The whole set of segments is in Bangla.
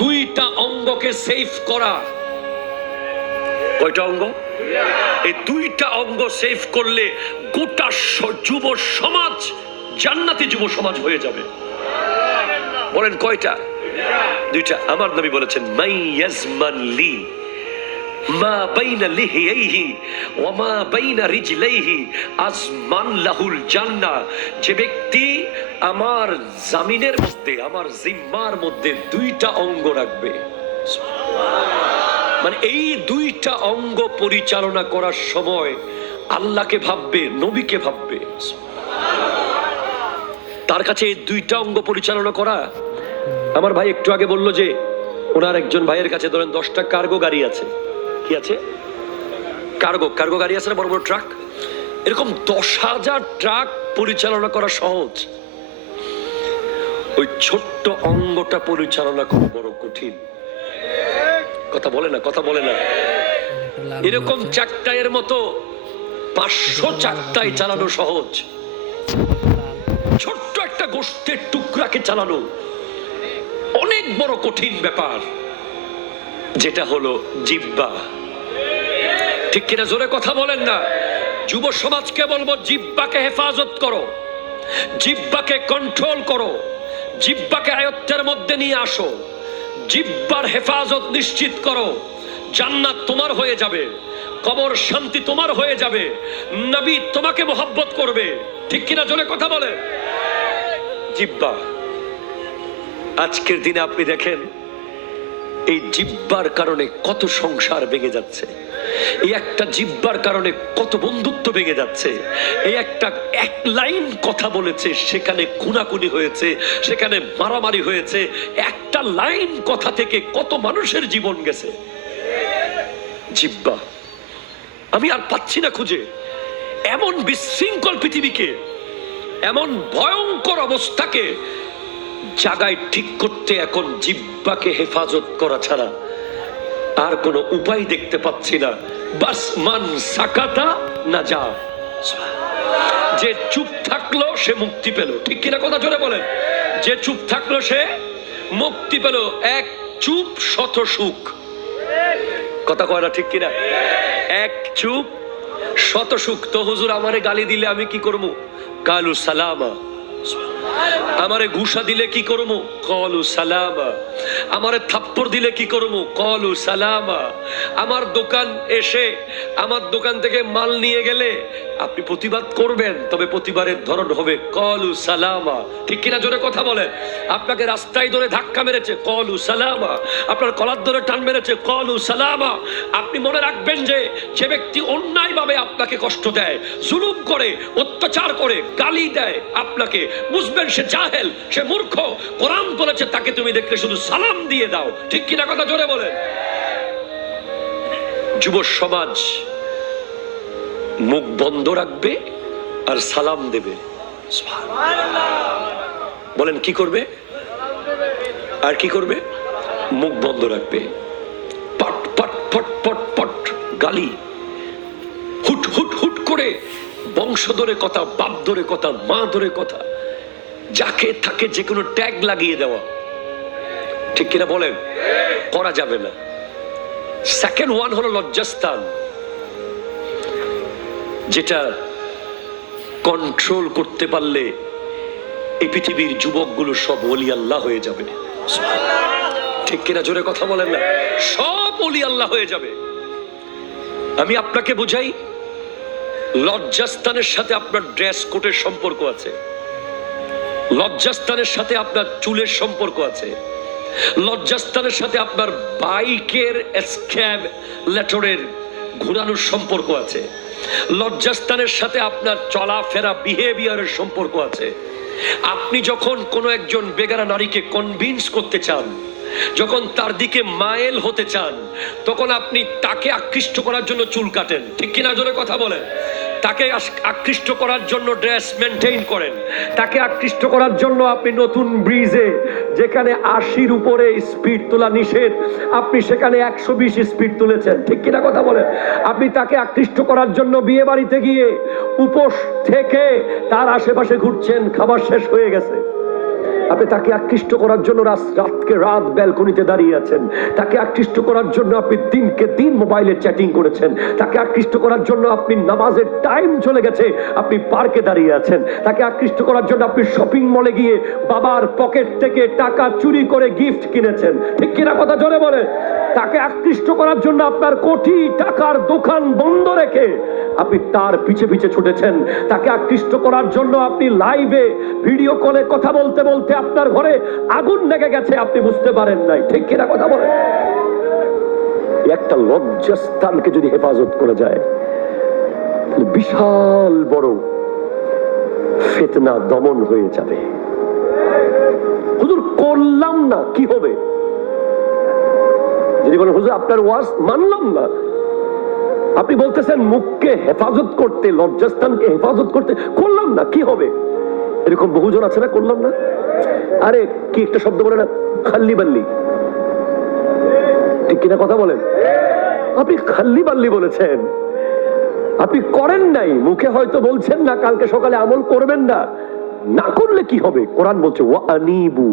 দুইটা অঙ্গকে সেভ করা। কয়টা অঙ্গ? এই দুইটা অঙ্গ সেভ করলে গোটা যুব সমাজ জান্নাতি যুব সমাজ হয়ে যাবে। বলেন কয়টা? দুইটা। আমার নবী বলেছেন, মাই ইয়াজমান লি মা বাইনা লিহিয়াইহি ওয়া মা বাইনা রিজলাইহি আজমান লাহুল জান্নাহ। যে ব্যক্তি আমার জামিনের মধ্যে, আমার জিম্মার মধ্যে দুইটা অঙ্গ রাখবে, মানে এই দুইটা অঙ্গ পরিচালনা করার সময় আল্লাহকে ভাববে, নবীকে ভাববে, তার কাছে এই দুইটা অঙ্গ পরিচালনা করা। আমার ভাই একটু আগে বলল যে ওনার একজন ভাইয়ের কাছে ধরেন 10টা কার্গো গাড়ি আছে। কি আছে? কার্গো গাড়ি আছে না, বড় বড় ট্রাক। এরকম 10,000 ট্রাক পরিচালনা করা সহজ, ওই ছোট্ট অঙ্গটা পরিচালনা করা বড় কঠিন। কথা বলে না, কথা বলে না। এরকম চাকটায়ের মতো 500 চাকটায় চালানো সহজ, ছোট্ট একটা গোশতের টুকরাকে চালানো অনেক বড় কঠিন ব্যাপার, যেটা হলো জিহ্বা। ঠিক কিনা? জোরে কথা বলেন না। যুব সমাজকে বলবো, জিহ্বাকে হেফাজত করো, জিহ্বাকে কন্ট্রোল করো, জিহ্বাকে আয়ত্তের মধ্যে নিয়ে আসো, জিহ্বার হেফাজত নিশ্চিত করো। জান্নাত তোমার হয়ে যাবে, কবর শান্তি তোমার হয়ে যাবে, নবী তোমাকে মোহাব্বত করবে। ঠিক কিনা? জোরে কথা বলে। জিহ্বা। আজকের দিনে আপনি দেখেন এই জিহ্বার কারণে কত সংসার ভেঙে যাচ্ছে, এই একটা জিহ্বার কারণে কত বন্ধুত্ব ভেঙে যাচ্ছে। এই একটা এক লাইন কথা বলেছে, সেখানে খুনাখুনি হয়েছে, সেখানে মারামারি হয়েছে। একটা লাইন কথা থেকে কত মানুষের জীবন গেছে। জিহ্বা। আমি আর পাচ্ছি না খুঁজে এমন বিশৃঙ্খল পৃথিবীকে, এমন ভয়ঙ্কর অবস্থাকে জায়গায় ঠিক করতে এখন জিহ্বাকে হেফাজত করা ছাড়া আর কোনো উপায় দেখতে পাচ্ছি না। বাস মান সাকাতা না যা, যে চুপ থাকলো সে মুক্তি পেল। ঠিক কিনা? কথা জোরে বলেন। যে চুপ থাকলো সে মুক্তি পেল। এক চুপ শত সুখ। কথা কয় না? ঠিক কিনা? এক চুপ শত সুখ। তো হুজুর আমারে গালি দিলে আমি কি করবো? কালু সালামা। আমারে ঘুষা দিলে কি করবো? কলু সালামা। আমারে থাপ্পড় দিলে কি করবো? কলু সালামা। আমার দোকান এসে আমার দোকান থেকে মাল নিয়ে গেলে আপনি প্রতিবাদ করবেন, তবে প্রতিবাদের ধরন হবে কলু সালামা। ঠিক কিনা? জোরে কথা বলেন। আপনাকে রাস্তায় ধরে ধাক্কা মেরেছে, কলু সালামা। আপনার কলার ধরে টান মেরেছে, কলু সালামা। আপনি মনে রাখবেন যে যে ব্যক্তি অন্যায়ভাবে আপনাকে কষ্ট দেয়, জুলুম করে, অত্যাচার করে, গালি দেয় আপনাকে, বুঝবেন সে জাহেল, সে মূর্খ। কোরআন বলেছে তাকে তুমি দেখলে শুধু সালাম দিয়ে দাও। ঠিক কিনা? কথা জোরে বলেন। যুব সমাজ মুখ বন্ধ রাখবে আর সালাম দেবে। বলেন কি করবে? আর কি করবে? মুখ বন্ধ রাখবে। পট পট পট পট পট গালি, হুট হুট হুট করে বংশ ধরে কথা, বাপ ধরে কথা, মা ধরে কথা, যাকে থাকে যে কোনো ট্যাগ লাগিয়ে দেওয়া। ঠিক কিনা বলেন? করা যাবে না। সেকেন্ড ওয়ান হলো লজ্জাস্থান, যেটা কন্ট্রোল করতে পারলে এই পৃথিবীর যুবকগুলো সব ওলি আল্লাহ হয়ে যাবে। ঠিক কিনা? জোরে কথা বলেন না। সব ওলি আল্লাহ হয়ে যাবে। আমি আপনাকে বুঝাই, লজ্জাস্থানের সাথে আপনার ড্রেস কোডের সম্পর্ক আছে, লজ্জাস্থানের সাথে আপনার চুলের সম্পর্ক আছে, লজ্জাস্থানের সাথে আপনার বাইকের এসকেলেটরের ঘোরানোর সম্পর্ক আছে, লজ্জাস্থানের সাথে আপনার চলাফেরা বিহেভিয়ারের সম্পর্ক আছে। আপনি যখন কোনো একজন বেগানা নারীকে কনভিন্স করতে চান, যখন তার দিকে মাইল হতে চান, তখন আপনি তাকে আকৃষ্ট করার জন্য চুল কাটেন। ঠিক কিনা? জোরে কথা বলেন। তাকে আকৃষ্ট করার জন্য ড্রেস মেনটেইন করেন, তাকে আকৃষ্ট করার জন্য আপনি নতুন ব্রিজে যেখানে 80-র উপরে স্পিড তোলা নিষেধ, আপনি সেখানে 120 স্পিড তুলেছেন। ঠিক কিনা? কথা বলেন। আপনি তাকে আকৃষ্ট করার জন্য বিয়ে বাড়িতে গিয়ে উপোস থেকে তার আশেপাশে ঘুরছেন, খাবার শেষ হয়ে গেছে। আপনি তাকে আকৃষ্ট করার জন্য রাতকে রাত ব্যালকনিতে দাঁড়িয়ে আছেন, তাকে আকৃষ্ট করার জন্য আপনি দিনকে দিন মোবাইলে চ্যাটিং করেছেন, তাকে আকৃষ্ট করার জন্য আপনি নামাজের টাইম চলে গেছে আপনি পার্কে দাঁড়িয়ে আছেন, তাকে আকৃষ্ট করার জন্য আপনি শপিং মলে গিয়ে বাবার পকেট থেকে টাকা চুরি করে গিফট কিনেছেন, ঠিক কিনা কথা জোরে বলে। তাকে আকৃষ্ট করার জন্য আপনার কোটি টাকার দোকান বন্ধ রেখে আপনি তার পিছে পিছে ছুটেছেন, তাকে আকৃষ্ট করার জন্য আপনি লাইভে ভিডিও কলে কথা বলতে বলতে আপনার ঘরে আগুন লেগে গেছে, আপনি বুঝতে পারেন নাই, ঠিক কিনা কথা বলেন। একটা লজ্জাস্থানকে যদি হেফাজত করে যায় বিশাল বড় ফিতনা দমন হয়ে যাবে। হুজুর করলাম না কি হবে? যদি বলেন হুজুর আপনার ওয়াজ মানলাম না, আপনি বলতেছেন মুখকে হেফাজত করতে, লজ্জাস্থানকে হেফাজত করতে, করলাম না কি হবে? এরকম বহুজন আছে না, করলাম না। আরে কি একটা শব্দ বলে না, খাল্লি বাল্লি, ঠিক কিনা কথা বলেন। আপনি খাল্লি বাল্লি বলেছেন, আপনি করেন নাই, মুখে হয়তো বলছেন না, কালকে সকালে আমল করবেন না, না করলে কি হবে? কোরআন বলছে ওয়া আনিবু,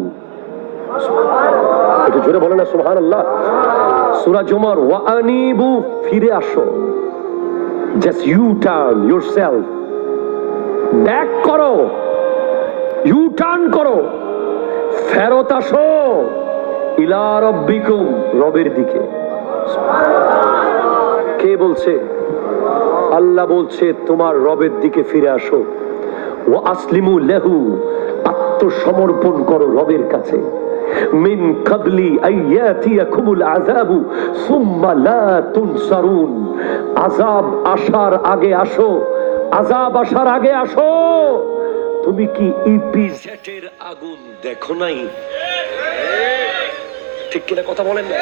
একটু জোরে বলে না সুবহানাল্লাহ। সূরা জুমার ওয়া আনিবু, ফিরে আসো, just you turn yourself, back করো, ইউ টার্ন করো, ফেরত আসো ইলা রাব্বিকুম, রবের দিকে। কে বলছে? আল্লাহ বলছে তোমার রবের দিকে ফিরে আসো। ওয়া আসলিমু লাহু, আত্মসমর্পণ করো রবের কাছে। মিন কাবলি আইয়াতিয়াকুমুল আযাবু সুম্মা লা তুনসারুন, আযাব আসার আগে আসো, আযাব আসার আগে আসো। তুমি কি ইপিজেটের আগুন দেখো নাই? ঠিক কিনা কথা বলেন না।